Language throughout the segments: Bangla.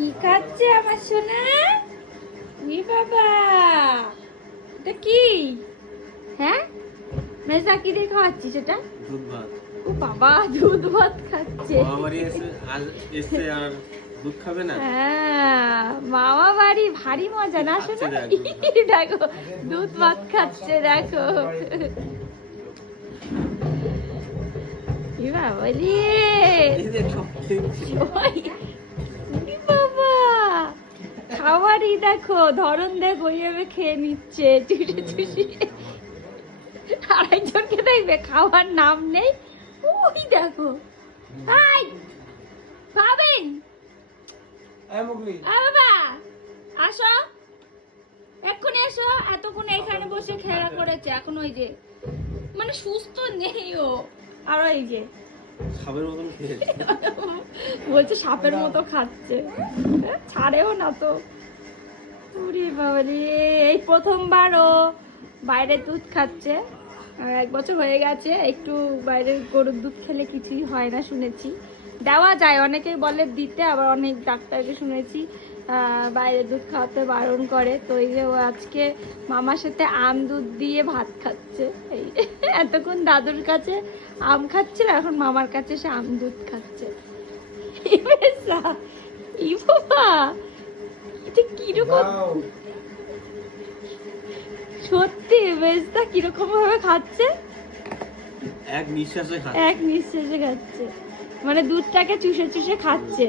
কি খাচ্ছে আমার সোনা? ই বাবা, এটা কি? হ্যাঁ, মেজা কি দিয়ে খাওয়াচ্ছিস এটা? দুধ ভাত। ও বাবা, দুধ ভাত খাচ্ছে। মামা বাড়ি এসে আর দুধ খাবে না? হ্যাঁ, মামা বাড়ি ভারী মজা না শোনা? দেখো দুধ ভাত খাচ্ছে, দেখো। ই বাবা রে, বাবা খাবারই দেখো, ধরন দেখো, এইভাবে খেয়ে নিচ্ছে চুষে চুষে। আরেকজনকে দেখবে খাওয়ার নাম নেই। ওই দেখো, হাই ভাবেন, বাবা আসো, এক্ষুনি এসো। এতক্ষণ এখানে বসে খেলা করেছে, এখন ওই যে মানে সুস্থ নেই ও। আর ওই যে সাপের মতন খেয়েছে, বলছে সাপের মতো খাচ্ছে, ছাড়েও না তো। ওরে বাবা রে, এই প্রথমবার ও বাইরে দুধ খাচ্ছে। আর 1 বছর হয়ে গেছে, একটু বাইরের গরুর দুধ খেলে কিছুই হয় না শুনেছি। দেওয়া যায়, অনেকে বলে দিতে, আবার অনেক ডাক্তারকে শুনেছি বাইরের দুধ খাওয়াতে বারণ করে। তো এই যে ও আজকে মামার সাথে আম দুধ দিয়ে ভাত খাচ্ছে। এই এতক্ষণ দাদুর কাছে আম খাচ্ছিল, এখন মামার কাছে সে আম দুধ খাচ্ছে। ই বাবা, এটা কিরকম সত্যি, বেশটা কিরকম ভাবে খাচ্ছে? এক নিঃশ্বাসে খাচ্ছে, এক নিঃশ্বাসে খাচ্ছে, মানে দুধটাকে চুষে চুষে খাচ্ছে।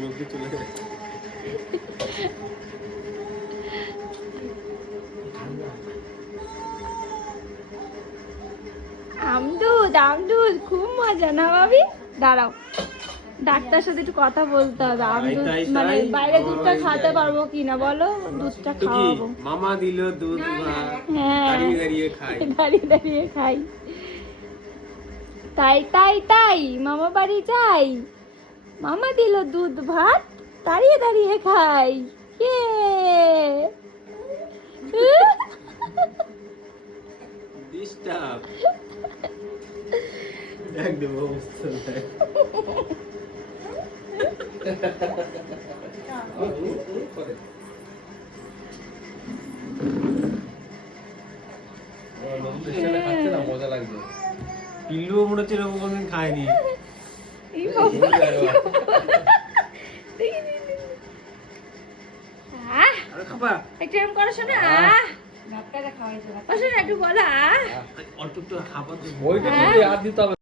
মুখে চলে যায়। আমদুদ খুব মজা না ভাবি? দাঁড়াও, ডাক্তার সাথে একটু কথা বলতে হবে। আমদুদ মানে বাইরে দুধটা খাওয়াতে পারবো কিনা বলো? দুধটা খাওয়াবো। মামা দিল দুধ ভাত, হ্যাঁ, দাঁড়িয়ে দাঁড়িয়ে খাই, দাঁড়িয়ে দাঁড়িয়ে খাই। তাই তাই তাই, মামা বাড়ি যাই, মামা দিল দুধ ভাত, দাঁড়িয়ে দাঁড়িয়ে খাই। কে ডিস্টার্ব একদম অবস্থা নাই। মজা লাগবে। পিল্লুও মনে হচ্ছে এরকম কোনদিন খায়নি। একটু এরকম করো শোনা, একটু বলো অল্প একটু খাবার ওইটা যদি আর দিতে হবে।